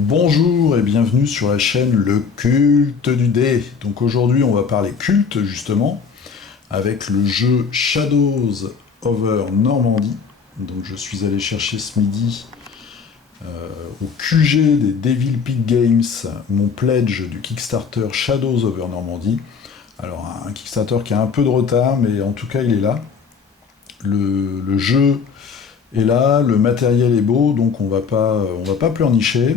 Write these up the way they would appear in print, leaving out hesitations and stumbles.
Bonjour et bienvenue sur la chaîne Le Culte du Dé. Donc aujourd'hui on va parler culte justement avec le jeu Shadows over Normandy. Donc je suis allé chercher ce midi au QG des Devil Peak Games mon pledge du Kickstarter Shadows over Normandy. Alors un Kickstarter qui a un peu de retard mais en tout cas il est là. Le jeu est là, le matériel est beau donc on va pas pleurnicher.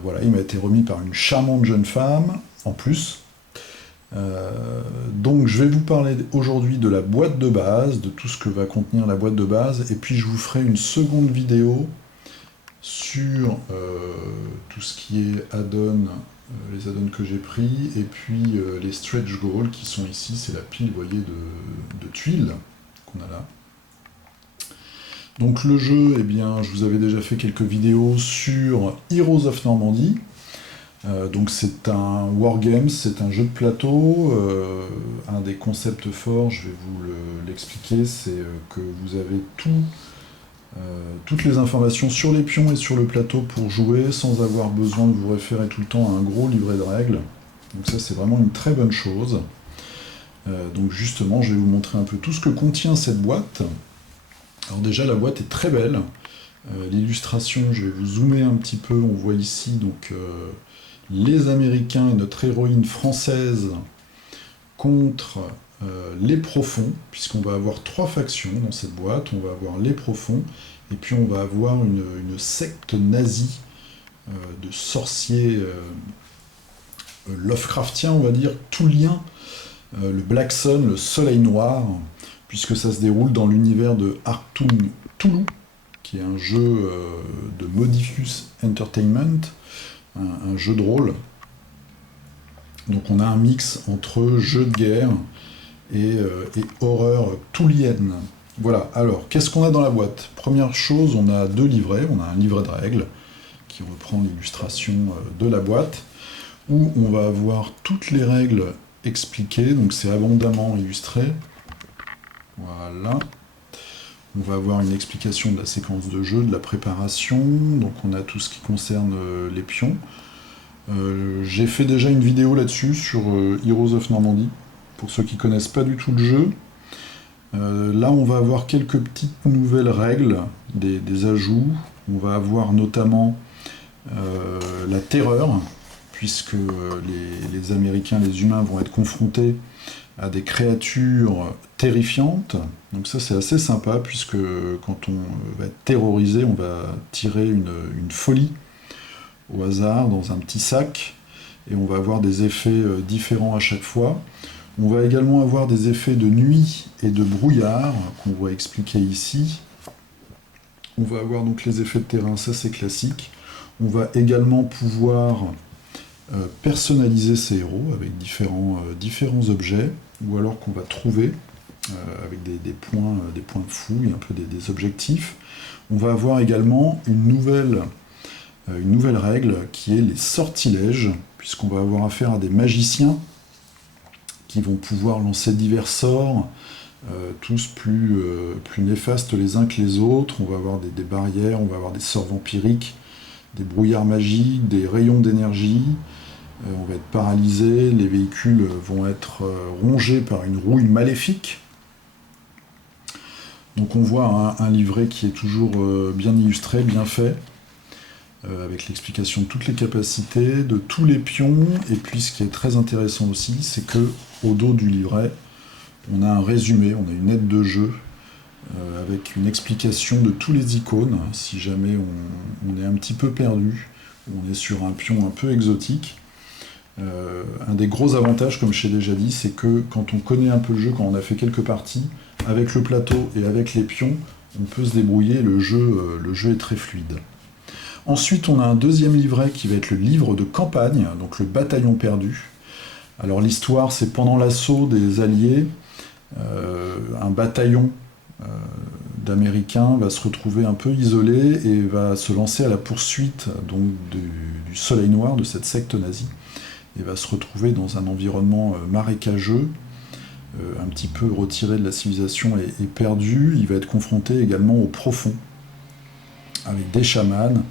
Voilà, il m'a été remis par une charmante jeune femme, en plus. Donc je vais vous parler aujourd'hui de la boîte de base, de tout ce que va contenir la boîte de base, et puis je vous ferai une seconde vidéo sur tout ce qui est add-on, les add-ons que j'ai pris, et puis les stretch goals qui sont ici, c'est la pile, vous voyez, de tuiles qu'on a là. Donc le jeu, eh bien, je vous avais déjà fait quelques vidéos sur Heroes of Normandy. Donc c'est un wargame, c'est un jeu de plateau. Un des concepts forts, je vais vous l'expliquer, c'est que vous avez toutes les informations sur les pions et sur le plateau pour jouer sans avoir besoin de vous référer tout le temps à un gros livret de règles. Donc ça c'est vraiment une très bonne chose. Donc justement, je vais vous montrer un peu tout ce que contient cette boîte. Alors déjà, la boîte est très belle. L'illustration, je vais vous zoomer un petit peu. On voit ici donc les Américains et notre héroïne française contre les profonds, puisqu'on va avoir 3 factions dans cette boîte. On va avoir les profonds, et puis on va avoir une secte nazie de sorciers Lovecraftien, on va dire, tout lien, le Black Sun, le soleil noir, puisque ça se déroule dans l'univers de Achtung Toulouse, qui est un jeu de Modiphius Entertainment, un jeu de rôle. Donc on a un mix entre jeu de guerre et horreur toulienne. Voilà, alors qu'est-ce qu'on a dans la boîte? Première chose, on a 2 livrets, on a un livret de règles qui reprend l'illustration de la boîte, où on va avoir toutes les règles expliquées, donc c'est abondamment illustré. Voilà. On va avoir une explication de la séquence de jeu, de la préparation. Donc on a tout ce qui concerne les pions. J'ai fait déjà une vidéo là-dessus sur Heroes of Normandy, pour ceux qui ne connaissent pas du tout le jeu. Là on va avoir quelques petites nouvelles règles, des ajouts. On va avoir notamment la terreur, puisque les Américains, les humains vont être confrontés à des créatures terrifiantes. Donc ça c'est assez sympa, puisque quand on va être terrorisé, on va tirer une folie au hasard dans un petit sac, et on va avoir des effets différents à chaque fois. On va également avoir des effets de nuit et de brouillard, qu'on va expliquer ici. On va avoir donc les effets de terrain, ça c'est classique. On va également pouvoir personnaliser ses héros avec différents objets, ou alors qu'on va trouver avec des points de fouille, un peu des objectifs. On va avoir également une nouvelle règle qui est les sortilèges, puisqu'on va avoir affaire à des magiciens qui vont pouvoir lancer divers sorts, tous plus néfastes les uns que les autres. On va avoir des barrières, on va avoir des sorts vampiriques, des brouillards magiques, des rayons d'énergie. On va être paralysé, les véhicules vont être rongés par une rouille maléfique. Donc on voit un livret qui est toujours bien illustré, bien fait, avec l'explication de toutes les capacités, de tous les pions, et puis ce qui est très intéressant aussi, c'est que au dos du livret, on a un résumé, on a une aide de jeu, avec une explication de tous les icônes, si jamais on est un petit peu perdu, on est sur un pion un peu exotique. Un des gros avantages, comme je l'ai déjà dit, c'est que quand on connaît un peu le jeu, quand on a fait quelques parties, avec le plateau et avec les pions, on peut se débrouiller, le jeu est très fluide. Ensuite, on a un deuxième livret qui va être le livre de campagne, donc le bataillon perdu. Alors l'histoire, c'est pendant l'assaut des Alliés, un bataillon d'Américains va se retrouver un peu isolé et va se lancer à la poursuite donc, du Soleil Noir, de cette secte nazie, et va se retrouver dans un environnement marécageux, un petit peu retiré de la civilisation et perdu. Il va être confronté également aux profonds, avec des chamans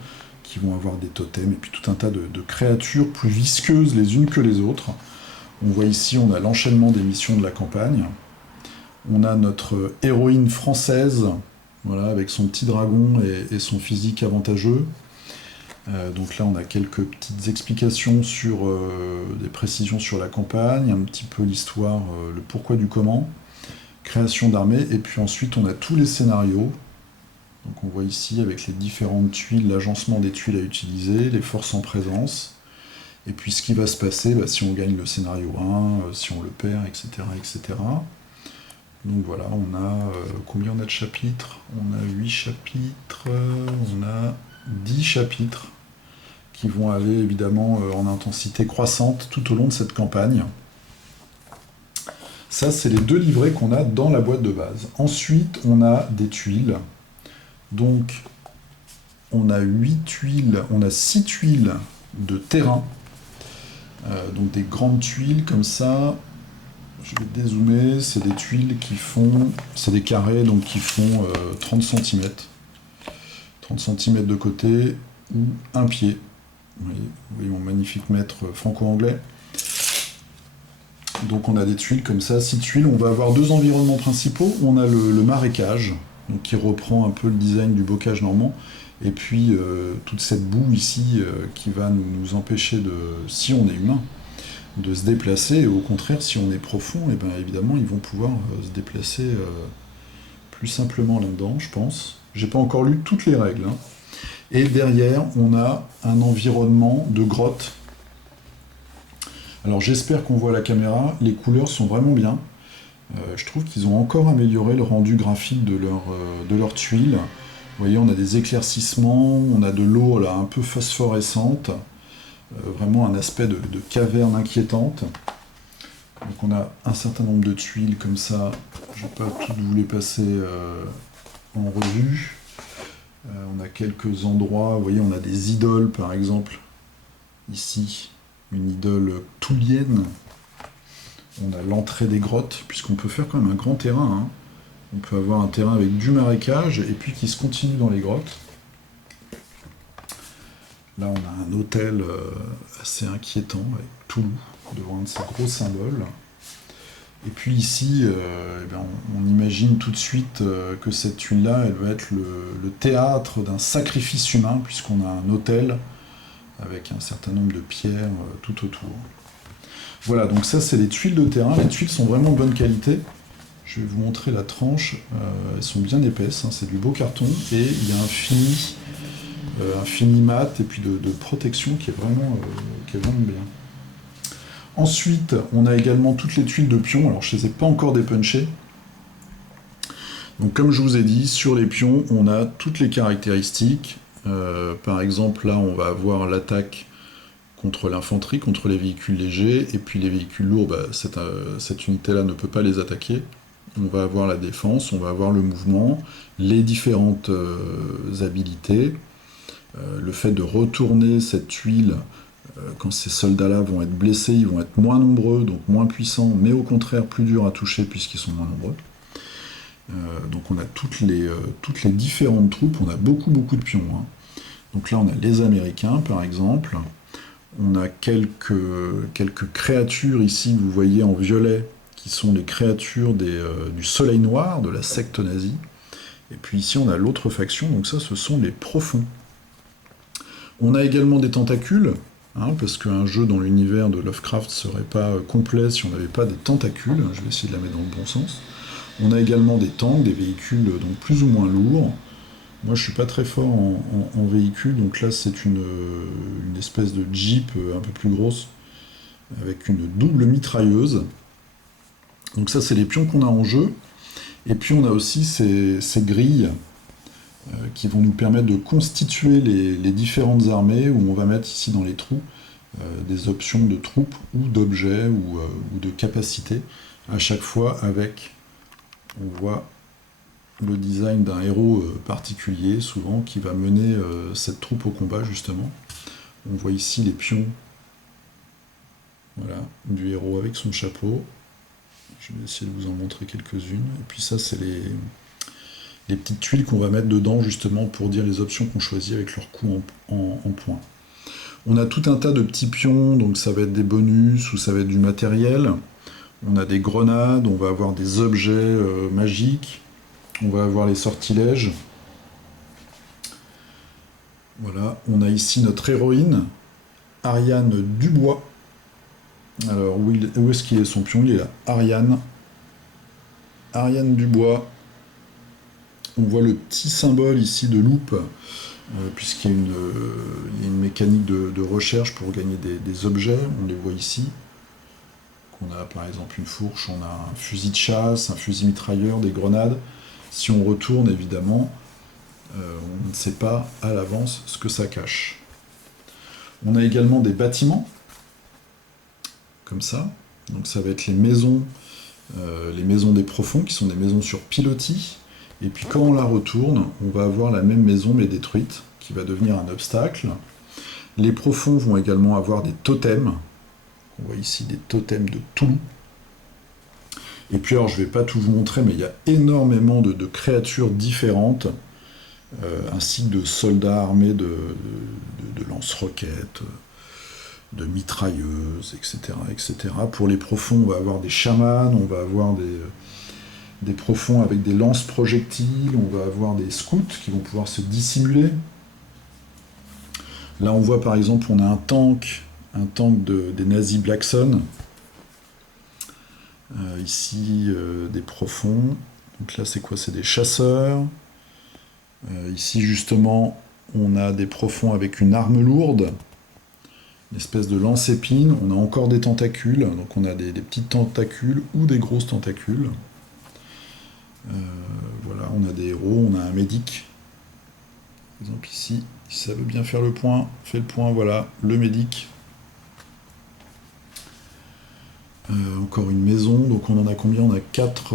qui vont avoir des totems, et puis tout un tas de créatures plus visqueuses les unes que les autres. On voit ici, on a l'enchaînement des missions de la campagne. On a notre héroïne française, voilà, avec son petit dragon et son physique avantageux. Donc là, on a quelques petites explications sur des précisions sur la campagne, un petit peu l'histoire, le pourquoi du comment, création d'armée, et puis ensuite on a tous les scénarios. Donc on voit ici avec les différentes tuiles, l'agencement des tuiles à utiliser, les forces en présence, et puis ce qui va se passer si on gagne le scénario 1, si on le perd, etc. etc. Donc voilà, on a combien on a de chapitres? On a 8 chapitres, on a 10 chapitres qui vont aller évidemment en intensité croissante tout au long de cette campagne. Ça, c'est les 2 livrets qu'on a dans la boîte de base. Ensuite, on a des tuiles. Donc, on a 8 tuiles, on a 6 tuiles de terrain. Donc des grandes tuiles comme ça. Je vais dézoomer, c'est des tuiles qui font, c'est des carrés donc qui font 30 cm. 30 cm de côté ou un pied. Vous voyez mon magnifique maître franco-anglais. Donc on a des tuiles comme ça, 6 tuiles. On va avoir 2 environnements principaux. On a le marécage, donc qui reprend un peu le design du bocage normand. Et puis toute cette boue ici qui va nous empêcher de, si on est humain, de se déplacer. Et au contraire, si on est profond, et bien évidemment, ils vont pouvoir se déplacer plus simplement là-dedans, je pense. J'ai pas encore lu toutes les règles, hein. Et derrière, on a un environnement de grotte. Alors j'espère qu'on voit la caméra, les couleurs sont vraiment bien. Je trouve qu'ils ont encore amélioré le rendu graphique de leurs tuiles. Vous voyez, on a des éclaircissements, on a de l'eau là un peu phosphorescente, vraiment un aspect de caverne inquiétante. Donc on a un certain nombre de tuiles comme ça, je ne vais pas toutes vous les passer en revue. On a quelques endroits, vous voyez, on a des idoles par exemple, ici, une idole toulienne. On a l'entrée des grottes, puisqu'on peut faire quand même un grand terrain, hein. On peut avoir un terrain avec du marécage, et puis qui se continue dans les grottes. Là, on a un hôtel assez inquiétant, avec Toulouse, devant un de ses gros symboles. Et puis ici, on imagine tout de suite que cette tuile-là, elle va être le théâtre d'un sacrifice humain, puisqu'on a un autel avec un certain nombre de pierres tout autour. Voilà, donc ça, c'est les tuiles de terrain. Les tuiles sont vraiment de bonne qualité. Je vais vous montrer la tranche. Elles sont bien épaisses, hein, c'est du beau carton. Et il y a un fini mat et puis de protection qui est vraiment bien. Ensuite, on a également toutes les tuiles de pions. Alors, je ne les ai pas encore dépunchées. Donc, comme je vous ai dit, sur les pions, on a toutes les caractéristiques. Par exemple, là, on va avoir l'attaque contre l'infanterie, contre les véhicules légers. Et puis, les véhicules lourds, cette unité-là ne peut pas les attaquer. On va avoir la défense, on va avoir le mouvement, les différentes habilités. Le fait de retourner cette tuile... quand ces soldats-là vont être blessés, ils vont être moins nombreux, donc moins puissants, mais au contraire plus durs à toucher puisqu'ils sont moins nombreux. Donc on a toutes les différentes troupes, on a beaucoup de pions, hein. Donc là on a les Américains par exemple, on a quelques créatures ici que vous voyez en violet, qui sont les créatures du Soleil Noir, de la secte nazie. Et puis ici on a l'autre faction, donc ça ce sont les profonds. On a également des tentacules, hein, parce qu'un jeu dans l'univers de Lovecraft serait pas complet si on n'avait pas des tentacules. Je vais essayer de la mettre dans le bon sens. On a également des tanks, des véhicules donc plus ou moins lourds. Moi je suis pas très fort en véhicule, donc là c'est une espèce de Jeep un peu plus grosse, avec une double mitrailleuse. Donc ça c'est les pions qu'on a en jeu. Et puis on a aussi ces grilles qui vont nous permettre de constituer les différentes armées, où on va mettre ici dans les trous des options de troupes ou d'objets ou de capacités, à chaque fois avec, on voit, le design d'un héros particulier, souvent, qui va mener cette troupe au combat, justement. On voit ici les pions, voilà, du héros avec son chapeau. Je vais essayer de vous en montrer quelques-unes. Et puis ça, c'est les petites tuiles qu'on va mettre dedans justement pour dire les options qu'on choisit avec leur coût en points. On a tout un tas de petits pions, donc ça va être des bonus ou ça va être du matériel. On a des grenades, on va avoir des objets magiques, on va avoir les sortilèges. Voilà, on a ici notre héroïne, Ariane Dubois. Alors, où est-ce qu'il est son pion? Il est là, Ariane. Ariane Dubois. On voit le petit symbole ici de loupe, puisqu'il y a une mécanique de recherche pour gagner des objets. On les voit ici. On a par exemple une fourche, on a un fusil de chasse, un fusil mitrailleur, des grenades. Si on retourne, évidemment, on ne sait pas à l'avance ce que ça cache. On a également des bâtiments, comme ça. Donc ça va être les maisons des profonds, qui sont des maisons sur pilotis. Et puis quand on la retourne, on va avoir la même maison mais détruite, qui va devenir un obstacle. Les profonds vont également avoir des totems. On voit ici des totems de Toulouse. Et puis alors je ne vais pas tout vous montrer, mais il y a énormément de créatures différentes, ainsi que de soldats armés de lance-roquettes, de mitrailleuses, etc., etc. Pour les profonds, on va avoir des chamans, on va avoir des profonds avec des lances-projectiles, on va avoir des scouts qui vont pouvoir se dissimuler. Là on voit par exemple, on a un tank des nazis Black Sun. Ici des profonds. Donc là c'est quoi? C'est des chasseurs. Ici justement on a des profonds avec une arme lourde, une espèce de lance-épine. On a encore des tentacules, donc on a des petites tentacules ou des grosses tentacules. Voilà, on a des héros, on a un médic. Par exemple ici, si ça veut bien faire le point, fait le point, voilà, le médic. Encore une maison, donc on en a combien? On a 4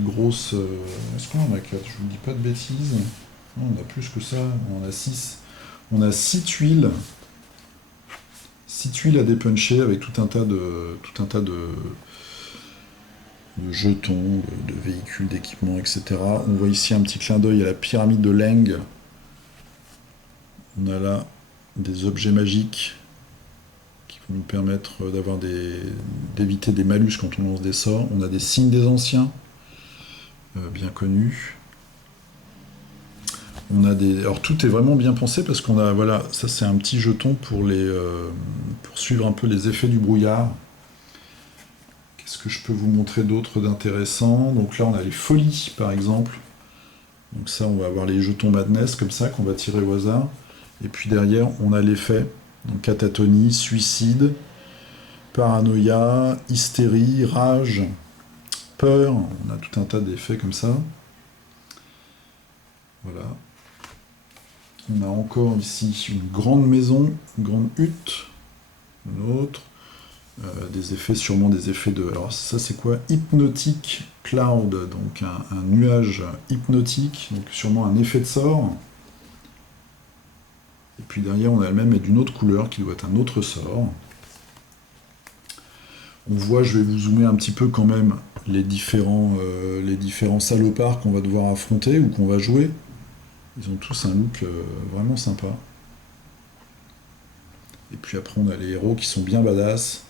grosses... Est-ce qu'on en a 4? Je vous dis pas de bêtises. Non, on a plus que ça, on en a 6. On a 6 tuiles. 6 tuiles à dépuncher avec tout un tas de jetons, de véhicules, d'équipements, etc. On voit ici un petit clin d'œil à la pyramide de Leng. On a là des objets magiques qui vont nous permettre d'éviter des malus quand on lance des sorts. On a des signes des anciens, bien connus. On a alors tout est vraiment bien pensé parce qu'on a, voilà, ça c'est un petit jeton pour suivre un peu les effets du brouillard. Qu'est-ce que je peux vous montrer d'autre d'intéressant? Donc là on a les folies par exemple. Donc ça on va avoir les jetons madness comme ça qu'on va tirer au hasard. Et puis derrière on a l'effet. Donc catatonie, suicide, paranoïa, hystérie, rage, peur. On a tout un tas d'effets comme ça. Voilà. On a encore ici une grande maison, une grande hutte, une autre. Des effets, sûrement des effets de... Alors ça c'est quoi? Hypnotic Cloud, donc un nuage hypnotique, donc sûrement un effet de sort. Et puis derrière on a le même mais d'une autre couleur qui doit être un autre sort. On voit, je vais vous zoomer un petit peu quand même, les différents salopards qu'on va devoir affronter ou qu'on va jouer. Ils ont tous un look vraiment sympa. Et puis après on a les héros qui sont bien badass.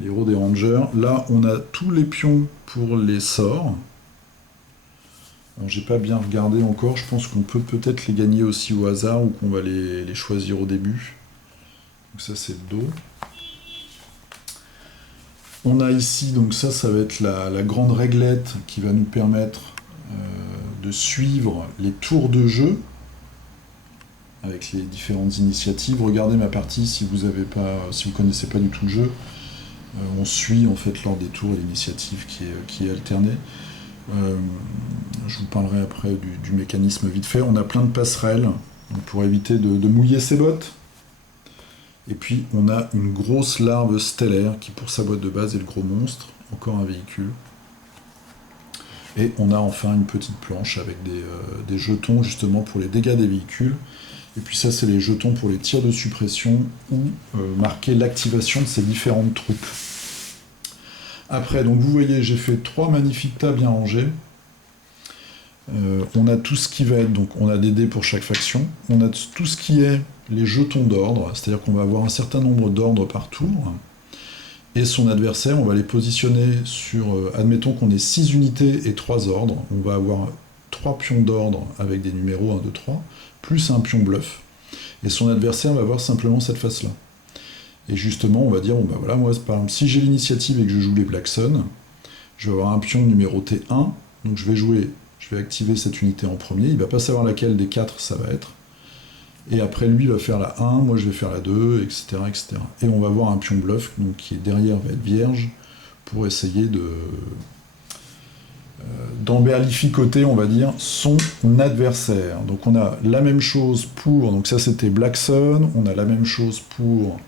Les héros des rangers. Là on a tous les pions pour les sorts. Alors j'ai pas bien regardé encore, je pense qu'on peut peut-être les gagner aussi au hasard ou qu'on va les choisir au début. Donc ça c'est le dos. On a ici, donc ça va être la grande réglette qui va nous permettre de suivre les tours de jeu avec les différentes initiatives. Regardez ma partie si vous connaissez pas du tout le jeu. On suit en fait lors des tours l'initiative qui est alternée. Je vous parlerai après du mécanisme vite fait. On a plein de passerelles pour éviter de mouiller ses bottes. Et puis on a une grosse larve stellaire qui pour sa boîte de base est le gros monstre, encore un véhicule. Et on a enfin une petite planche avec des jetons justement pour les dégâts des véhicules. Et puis ça c'est les jetons pour les tirs de suppression ou marquer l'activation de ces différentes troupes. Après, donc vous voyez, j'ai fait 3 magnifiques tas bien rangés. On a tout ce qui va être, donc on a des dés pour chaque faction, on a tout ce qui est les jetons d'ordre, c'est-à-dire qu'on va avoir un certain nombre d'ordres par tour, et son adversaire, on va les positionner sur, admettons qu'on ait 6 unités et 3 ordres, on va avoir 3 pions d'ordre avec des numéros 1, 2, 3, plus un pion bluff, et son adversaire va avoir simplement cette face-là. Et justement, on va dire, bon bah voilà, moi par exemple, si j'ai l'initiative et que je joue les Black Sun, je vais avoir un pion numéroté 1, donc je vais activer cette unité en premier, il va pas savoir laquelle des 4 ça va être, et après lui va faire la 1, moi je vais faire la 2, etc. etc. Et on va avoir un pion bluff, donc qui est derrière va être vierge, pour essayer d'emberlificoter, on va dire, son adversaire. Donc on a la même chose pour, donc ça c'était Black Sun, on a la même chose pour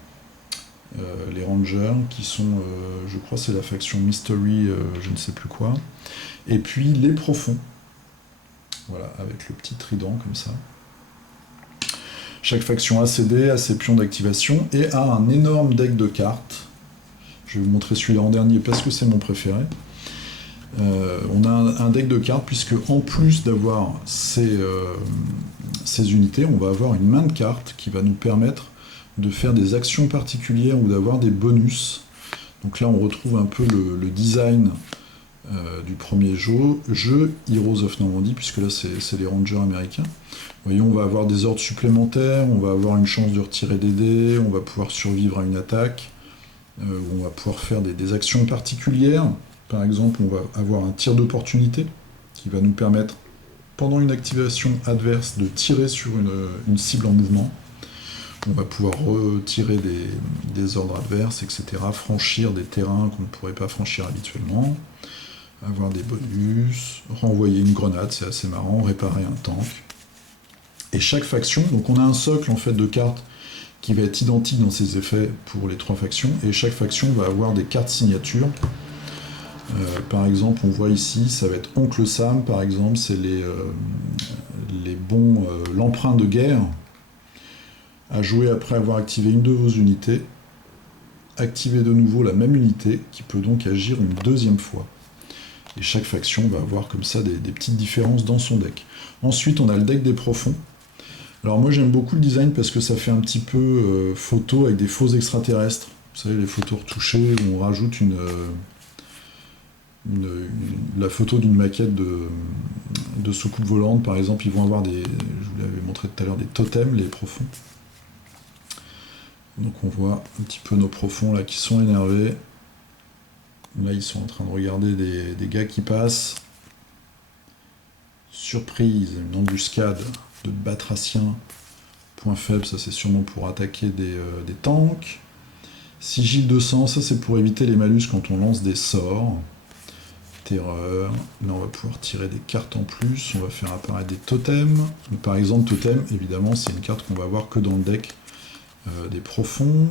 les Rangers, qui sont, je crois c'est la faction Mystery, je ne sais plus quoi, et puis les Profonds, voilà, avec le petit trident comme ça. Chaque faction a ses dés, a ses pions d'activation, et a un énorme deck de cartes. Je vais vous montrer celui-là en dernier parce que c'est mon préféré. On a un deck de cartes, puisque en plus d'avoir ces unités, on va avoir une main de cartes qui va nous permettre de faire des actions particulières ou d'avoir des bonus. Donc là, on retrouve un peu le design du premier jeu, Heroes of Normandy, puisque là, c'est les Rangers américains. Vous voyez, on va avoir des ordres supplémentaires, on va avoir une chance de retirer des dés, on va pouvoir survivre à une attaque, on va pouvoir faire des actions particulières. Par exemple, on va avoir un tir d'opportunité qui va nous permettre, pendant une activation adverse, de tirer sur une cible en mouvement. On va pouvoir retirer des ordres adverses, etc., franchir des terrains qu'on ne pourrait pas franchir habituellement, avoir des bonus, renvoyer une grenade, c'est assez marrant, réparer un tank. Et chaque faction, donc on a un socle en fait de cartes qui va être identique dans ses effets pour les 3 factions, et chaque faction va avoir des cartes signatures. Par exemple, on voit ici, ça va être Oncle Sam, par exemple, c'est les bons, l'emprunt de guerre, à jouer après avoir activé une de vos unités, activer de nouveau la même unité, qui peut donc agir une deuxième fois. Et chaque faction va avoir comme ça des petites différences dans son deck. Ensuite, on a le deck des profonds. Alors moi j'aime beaucoup le design parce que ça fait un petit peu photo avec des faux extraterrestres. Vous savez, les photos retouchées où on rajoute la photo d'une maquette de soucoupe volante, par exemple. Ils vont avoir je vous l'avais montré tout à l'heure, des totems, les profonds. Donc on voit un petit peu nos profonds là qui sont énervés. Là ils sont en train de regarder des gars qui passent. Surprise, une embuscade de batraciens. Point faible, ça c'est sûrement pour attaquer des tanks. Sigil de sang, ça c'est pour éviter les malus quand on lance des sorts. Terreur, là on va pouvoir tirer des cartes en plus, on va faire apparaître des totems. Donc, par exemple, totem, évidemment, c'est une carte qu'on va avoir que dans le deck des profonds.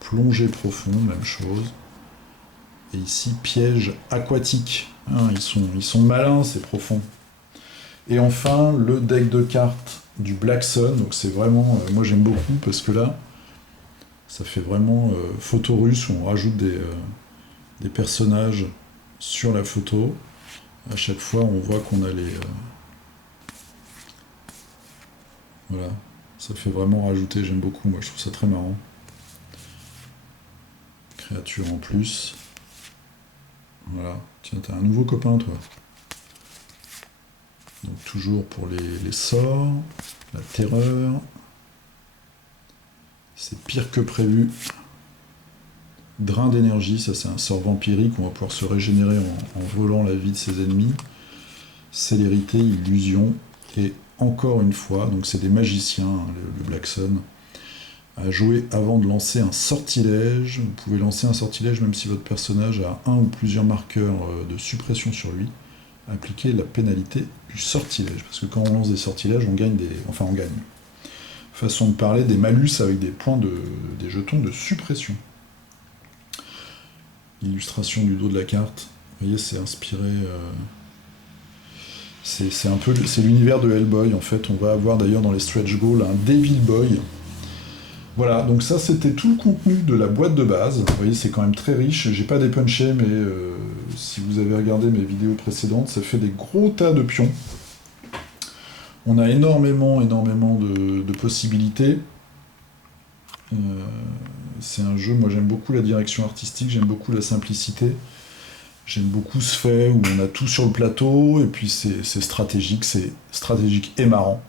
Plongée profond, même chose. Et ici, piège aquatique. Hein, ils sont malins, ces profonds. Et enfin, le deck de cartes du Black Sun. Donc c'est vraiment, moi j'aime beaucoup parce que là, ça fait vraiment photo russe où on rajoute des personnages sur la photo. À chaque fois, on voit qu'on a les... Voilà, ça fait vraiment rajouter, j'aime beaucoup, moi je trouve ça très marrant. Créature en plus. Voilà, tiens, t'as un nouveau copain toi. Donc toujours pour les sorts, la terreur. C'est pire que prévu. Drain d'énergie, ça c'est un sort vampirique, on va pouvoir se régénérer en volant la vie de ses ennemis. Célérité, illusion, et encore une fois, donc c'est des magiciens, hein, le Black Sun, à jouer avant de lancer un sortilège. Vous pouvez lancer un sortilège même si votre personnage a un ou plusieurs marqueurs de suppression sur lui. Appliquer la pénalité du sortilège, parce que quand on lance des sortilèges, on gagne on gagne. Façon de parler, des malus avec des points des jetons de suppression. Illustration du dos de la carte. Vous voyez, c'est inspiré... c'est l'univers de Hellboy, en fait. On va avoir d'ailleurs dans les stretch goals un Devil Boy. Voilà, donc ça c'était tout le contenu de la boîte de base. Vous voyez, c'est quand même très riche. J'ai pas dépunché, mais si vous avez regardé mes vidéos précédentes, ça fait des gros tas de pions. On a énormément de possibilités. C'est un jeu, moi j'aime beaucoup la direction artistique, j'aime beaucoup la simplicité. J'aime beaucoup ce fait où on a tout sur le plateau, et puis c'est stratégique et marrant.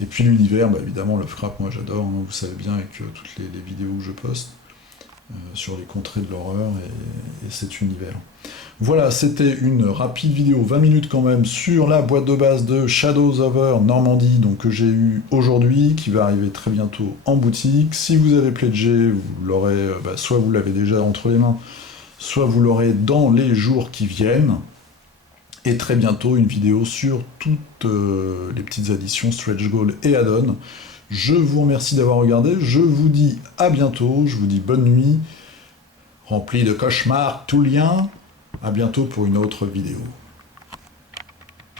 Et puis l'univers, bah évidemment, Lovecraft, moi j'adore, hein, vous savez bien, avec toutes les vidéos que je poste sur les contrées de l'horreur et cet univers. Voilà, c'était une rapide vidéo, 20 minutes quand même, sur la boîte de base de Shadows Over Normandie, donc que j'ai eu aujourd'hui, qui va arriver très bientôt en boutique. Si vous avez pledgé, vous l'aurez, soit vous l'avez déjà entre les mains, soit vous l'aurez dans les jours qui viennent. Et très bientôt une vidéo sur toutes les petites additions Stretch Goal et Add-on. Je vous remercie d'avoir regardé, je vous dis à bientôt, je vous dis bonne nuit, remplie de cauchemars, tout lien. À bientôt pour une autre vidéo.